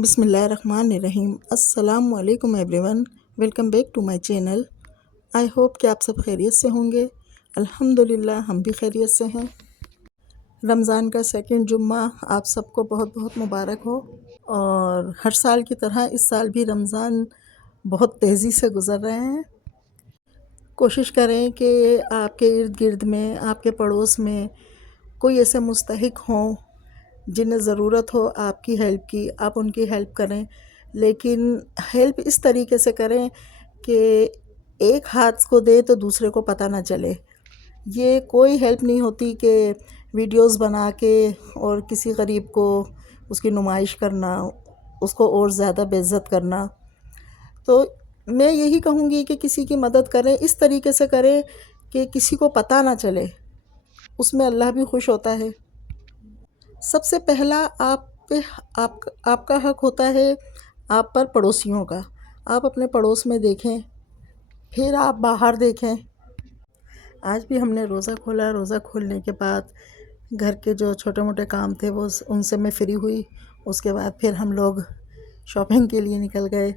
बिस्मिल्लाहिर्रहमानिर्रहीम। अस्सलामु अलैकुम everyone, welcome back to my channel. I hope कि आप सब खैरियत से होंगे। अल्हम्दुलिल्लाह हम भी खैरियत से हैं। रमज़ान का सेकंड जुम्मा आप सबको बहुत बहुत मुबारक हो। और हर साल की तरह इस साल भी रमज़ान बहुत तेज़ी से गुज़र रहे हैं। कोशिश करें कि आपके इर्द गिर्द में, आपके पड़ोस में कोई ऐसे मुस्तहिक हों जिन्हें ज़रूरत हो आपकी हेल्प की, आप उनकी हेल्प करें। लेकिन हेल्प इस तरीके से करें कि एक हाथ को दे तो दूसरे को पता ना चले। ये कोई हेल्प नहीं होती कि वीडियोस बना के और किसी गरीब को उसकी नुमाइश करना, उसको और ज़्यादा बेइज्जत करना। तो मैं यही कहूँगी कि किसी की मदद करें, इस तरीके से करें कि किसी को पता ना चले, उसमें अल्लाह भी खुश होता है। सबसे पहला आप पे आपका हक होता है आप पर पड़ोसियों का। आप अपने पड़ोस में देखें, फिर आप बाहर देखें। आज भी हमने रोज़ा खोला। रोज़ा खोलने के बाद घर के जो छोटे मोटे काम थे वो उनसे मैं फ्री हुई। उसके बाद फिर हम लोग शॉपिंग के लिए निकल गए।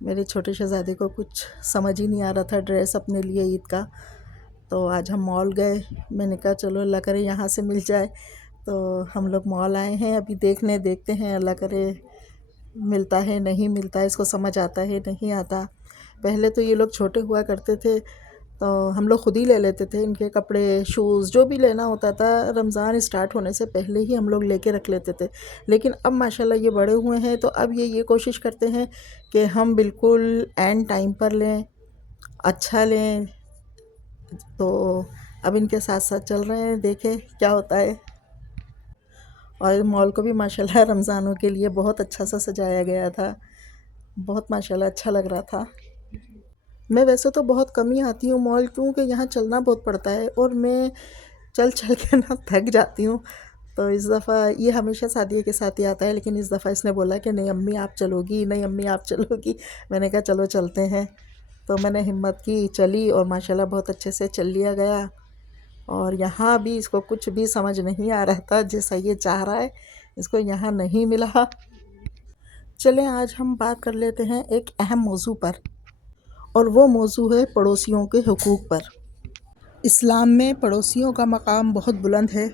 मेरे छोटे शहज़ादे को कुछ समझ ही नहीं आ रहा था ड्रेस अपने लिए ईद का, तो आज हम मॉल गए। मैंने कहा चलो अल्लाह करे यहाँ से मिल जाए, तो हम लोग मॉल आए हैं। अभी देखते हैं, अल्लाह करे मिलता है नहीं मिलता है, इसको समझ आता है नहीं आता। पहले तो ये लोग छोटे हुआ करते थे तो हम लोग ख़ुद ही ले लेते थे इनके कपड़े, शूज़, जो भी लेना होता था रमज़ान स्टार्ट होने से पहले ही हम लोग लेके रख लेते थे। लेकिन अब माशाल्लाह ये बड़े हुए हैं तो अब ये कोशिश करते हैं कि हम बिल्कुल एंड टाइम पर लें, अच्छा लें। तो अब इनके साथ साथ चल रहे हैं, देखें क्या होता है। और मॉल को भी माशाल्लाह रमज़ानों के लिए बहुत अच्छा सा सजाया गया था। बहुत माशाल्लाह अच्छा लग रहा था। मैं वैसे तो बहुत कम ही आती हूँ मॉल, क्योंकि यहाँ चलना बहुत पड़ता है और मैं चल के ना थक जाती हूँ। तो इस दफ़ा ये हमेशा सादिया के साथ ही आता है, लेकिन इस दफ़ा इसने बोला कि नहीं अम्मी आप चलोगी, नहीं अम्मी आप चलोगी। मैंने कहा चलो चलते हैं। तो मैंने हिम्मत की, चली और माशाल्लाह बहुत अच्छे से चल लिया गया। और यहाँ भी इसको कुछ भी समझ नहीं आ रहा था, जैसा ये चाह रहा है इसको यहाँ नहीं मिला। चलें आज हम बात कर लेते हैं एक अहम मौजू पर, और वो मौजू है पड़ोसियों के हुकूक पर। इस्लाम में पड़ोसियों का मकाम बहुत बुलंद है।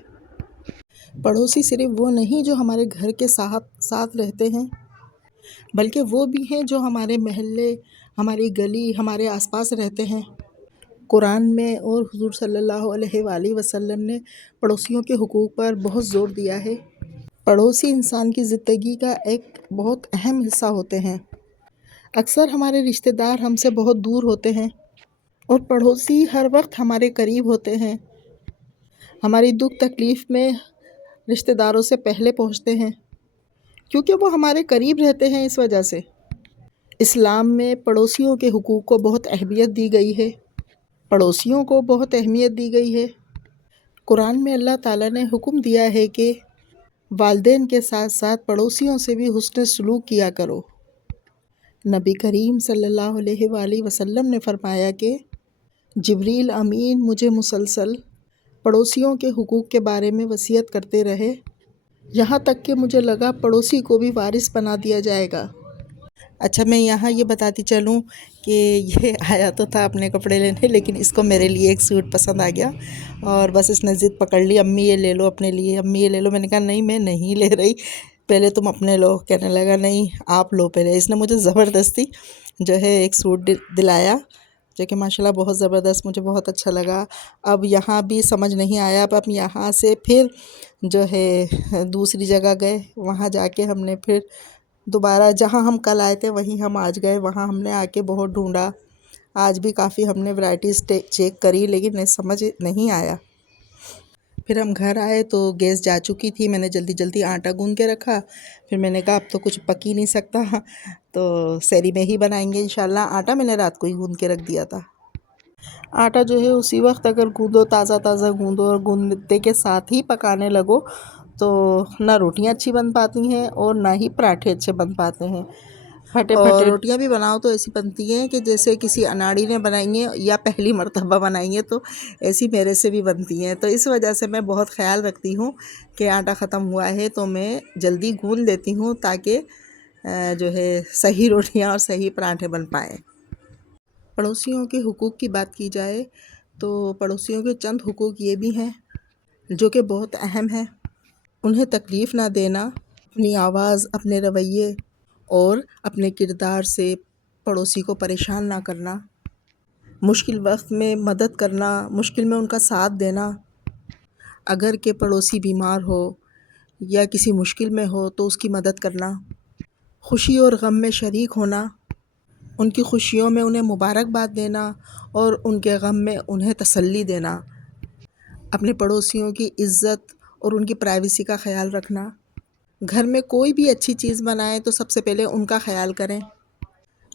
पड़ोसी सिर्फ़ वो नहीं जो हमारे घर के साथ रहते हैं, बल्कि वो भी हैं जो हमारे महल्ले, हमारी गली, हमारे आसपास रहते हैं। कुरान में और हुज़ूर सल्लल्लाहु अलैहि वसल्लम ने पड़ोसियों के हुकूक पर बहुत ज़ोर दिया है। पड़ोसी इंसान की ज़िंदगी का एक बहुत अहम हिस्सा होते हैं। अक्सर हमारे रिश्तेदार हमसे बहुत दूर होते हैं और पड़ोसी हर वक्त हमारे करीब होते हैं। हमारी दुख तकलीफ़ में रिश्तेदारों से पहले पहुंचते हैं, क्योंकि वो हमारे करीब रहते हैं। इस वजह से इस्लाम में पड़ोसियों के हुकूक को बहुत अहमियत दी गई है। पड़ोसियों को बहुत अहमियत दी गई है। कुरान में अल्लाह ताला ने हुक्म दिया है कि वालिदैन के साथ साथ पड़ोसियों से भी हुस्न सलूक किया करो। नबी करीम सल्लल्लाहु अलैहि वसल्लम ने फरमाया कि जिब्रील अमीन मुझे मुसलसल पड़ोसियों के हुकूक के बारे में वसीयत करते रहे, यहाँ तक कि मुझे लगा पड़ोसी को भी वारिस बना दिया जाएगा। अच्छा, मैं यहाँ ये बताती चलूँ कि ये आया तो था अपने कपड़े लेने, लेकिन इसको मेरे लिए एक सूट पसंद आ गया और बस इसने ज़िद पकड़ ली, अम्मी ये ले लो अपने लिए, अम्मी ये ले लो। मैंने कहा नहीं मैं नहीं ले रही, पहले तुम अपने लो। कहने लगा नहीं आप लो पहले। इसने मुझे ज़बरदस्ती जो है एक सूट दिलाया, जो कि माशाल्लाह बहुत ज़बरदस्त, मुझे बहुत अच्छा लगा। अब यहाँ भी समझ नहीं आया, अब यहाँ से फिर जो है दूसरी जगह गए, वहाँ जाके हमने फिर दोबारा जहाँ हम कल आए थे वहीं हम आज गए। वहाँ हमने आके बहुत ढूंढा, आज भी काफ़ी हमने वैराइटीज़ चेक करी, लेकिन समझ नहीं आया। फिर हम घर आए तो गैस जा चुकी थी। मैंने जल्दी जल्दी आटा गूंद के रखा। फिर मैंने कहा अब तो कुछ पक ही नहीं सकता, तो सहरी में ही बनाएंगे इंशाल्लाह। आटा मैंने रात को ही गूंद के रख दिया था। आटा जो है उसी वक्त अगर गूंदो, ताज़ा ताज़ा गूंदो और गूंदते के साथ ही पकाने लगो तो ना रोटियां अच्छी बन पाती हैं और ना ही पराठे अच्छे बन पाते हैं। फटे फटे रोटियां भी बनाओ तो ऐसी बनती हैं कि जैसे किसी अनाड़ी ने बनाई है या पहली मर्तबा बनाई है, तो ऐसी मेरे से भी बनती हैं। तो इस वजह से मैं बहुत ख्याल रखती हूँ कि आटा ख़त्म हुआ है तो मैं जल्दी गूंद लेती हूँ, ताकि जो है सही रोटियां और सही पराठे बन पाएँ। पड़ोसियों के हुकूक की बात की जाए तो पड़ोसियों के चंद हुकूक ये भी हैं जो कि बहुत अहम हैं। उन्हें तकलीफ़ ना देना, अपनी आवाज़, अपने रवैये और अपने किरदार से पड़ोसी को परेशान ना करना, मुश्किल वक़्त में मदद करना, मुश्किल में उनका साथ देना। अगर के पड़ोसी बीमार हो या किसी मुश्किल में हो तो उसकी मदद करना, खुशी और गम में शरीक होना, उनकी खुशियों में उन्हें मुबारकबाद देना और उनके गम में उन्हें तसल्ली देना। अपने पड़ोसियों की इज़्ज़त और उनकी प्राइवेसी का ख़याल रखना। घर में कोई भी अच्छी चीज़ बनाए तो सबसे पहले उनका ख़याल करें।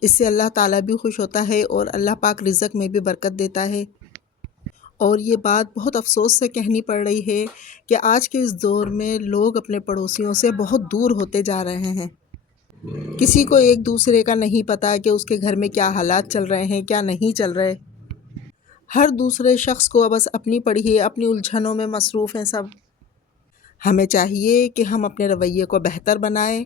इससे अल्लाह ताला भी खुश होता है और अल्लाह पाक रिज़्क़ में भी बरकत देता है। और ये बात बहुत अफ़सोस से कहनी पड़ रही है कि आज के इस दौर में लोग अपने पड़ोसियों से बहुत दूर होते जा रहे हैं। किसी को एक दूसरे का नहीं पता कि उसके घर में क्या हालात चल रहे हैं, क्या नहीं चल रहे। हर दूसरे शख्स को बस अपनी पड़ी है, अपनी उलझनों में मसरूफ़ हैं सब। हमें चाहिए कि हम अपने रवैये को बेहतर बनाएं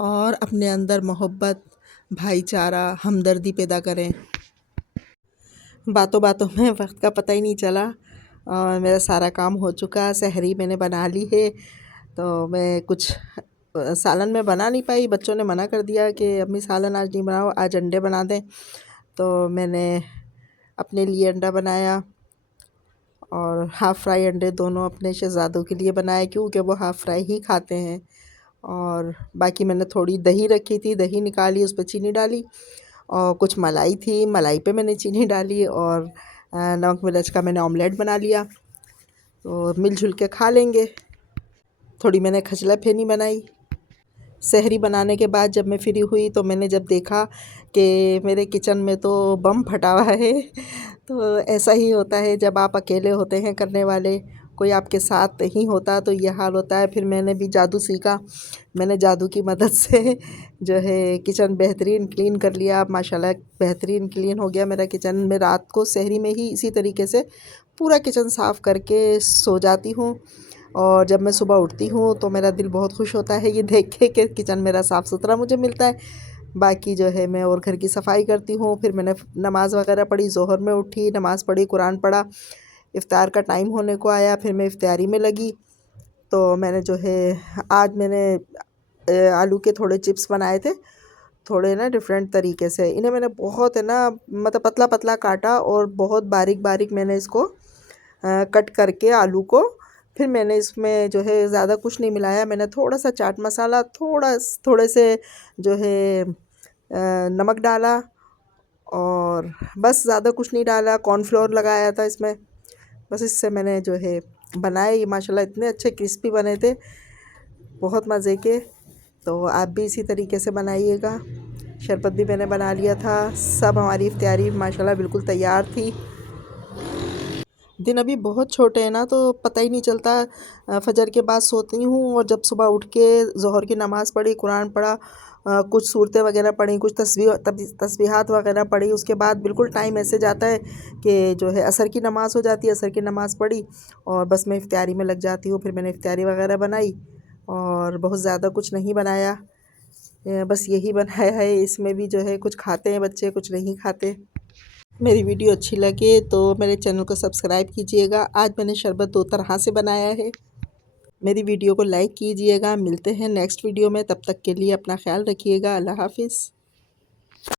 और अपने अंदर मोहब्बत, भाईचारा, हमदर्दी पैदा करें। बातों बातों में वक्त का पता ही नहीं चला और मेरा सारा काम हो चुका। सहरी मैंने बना ली है तो मैं कुछ सालन में बना नहीं पाई। बच्चों ने मना कर दिया कि अम्मी सालन आज नहीं बनाओ, आज अंडे बना दें। तो मैंने अपने लिए अंडा बनाया और हाफ़ फ्राई अंडे दोनों अपने शहज़ादों के लिए बनाए क्योंकि वो हाफ़ फ्राई ही खाते हैं। और बाकी मैंने थोड़ी दही रखी थी, दही निकाली, उस पर चीनी डाली और कुछ मलाई थी, मलाई पे मैंने चीनी डाली और नमक मिर्च का मैंने ऑमलेट बना लिया। तो मिलजुल के खा लेंगे। थोड़ी मैंने खजला फेनी बनाई। सहरी बनाने के बाद जब मैं फ्री हुई तो मैंने जब देखा कि मेरे किचन में तो बम फटा हुआ है। तो ऐसा ही होता है जब आप अकेले होते हैं करने वाले, कोई आपके साथ नहीं होता तो ये हाल होता है। फिर मैंने भी जादू सीखा। मैंने जादू की मदद से जो है किचन बेहतरीन क्लीन कर लिया। माशाल्लाह बेहतरीन क्लीन हो गया मेरा किचन। मैं रात को सहरी में ही इसी तरीके से पूरा किचन साफ़ करके सो जाती हूँ और जब मैं सुबह उठती हूँ तो मेरा दिल बहुत खुश होता है ये देख के कि किचन मेरा साफ़ सुथरा मुझे मिलता है। बाकी जो है मैं और घर की सफाई करती हूँ। फिर मैंने नमाज़ वगैरह पढ़ी, ज़ोहर में उठी, नमाज़ पढ़ी, कुरान पढ़ा। इफ़्तार का टाइम होने को आया, फिर मैं इफ़्तारी में लगी। तो मैंने जो है आज मैंने आलू के थोड़े चिप्स बनाए थे, थोड़े ना डिफरेंट तरीके से। इन्हें मैंने बहुत है ना मतलब पतला पतला काटा और बहुत बारीक बारीक मैंने इसको कट करके आलू को, फिर मैंने इसमें जो है ज़्यादा कुछ नहीं मिलाया। मैंने थोड़ा सा चाट मसाला, थोड़े से जो है नमक डाला और बस ज़्यादा कुछ नहीं डाला। कॉर्नफ्लोर लगाया था इसमें, बस इससे मैंने जो है बनाए। ये माशाल्लाह इतने अच्छे क्रिस्पी बने थे, बहुत मज़े के। तो आप भी इसी तरीके से बनाइएगा। शरबत भी मैंने बना लिया था। सब हमारी इफ्तारी माशाल्लाह बिल्कुल तैयार थी। दिन अभी बहुत छोटे हैं ना तो पता ही नहीं चलता। फजर के बाद सोती हूँ और जब सुबह उठ के ज़ोहर की नमाज़ पढ़ी, कुरान पढ़ा, कुछ सूरतें वगैरह पढ़ी, कुछ तस्बीहात वगैरह पढ़ी, उसके बाद बिल्कुल टाइम ऐसे जाता है कि जो है असर की नमाज़ हो जाती है। असर की नमाज़ पढ़ी और बस मैं इफ्तारी में लग जाती हूँ। फिर मैंने इफ्तारी वगैरह बनाई और बहुत ज़्यादा कुछ नहीं बनाया, बस यही बनाया है। इसमें भी जो है कुछ खाते हैं बच्चे, कुछ नहीं खाते। मेरी वीडियो अच्छी लगे तो मेरे चैनल को सब्सक्राइब कीजिएगा। आज मैंने शरबत 2 तरह से बनाया है। मेरी वीडियो को लाइक कीजिएगा। मिलते हैं नेक्स्ट वीडियो में, तब तक के लिए अपना ख्याल रखिएगा। अल्लाह हाफ़िज़।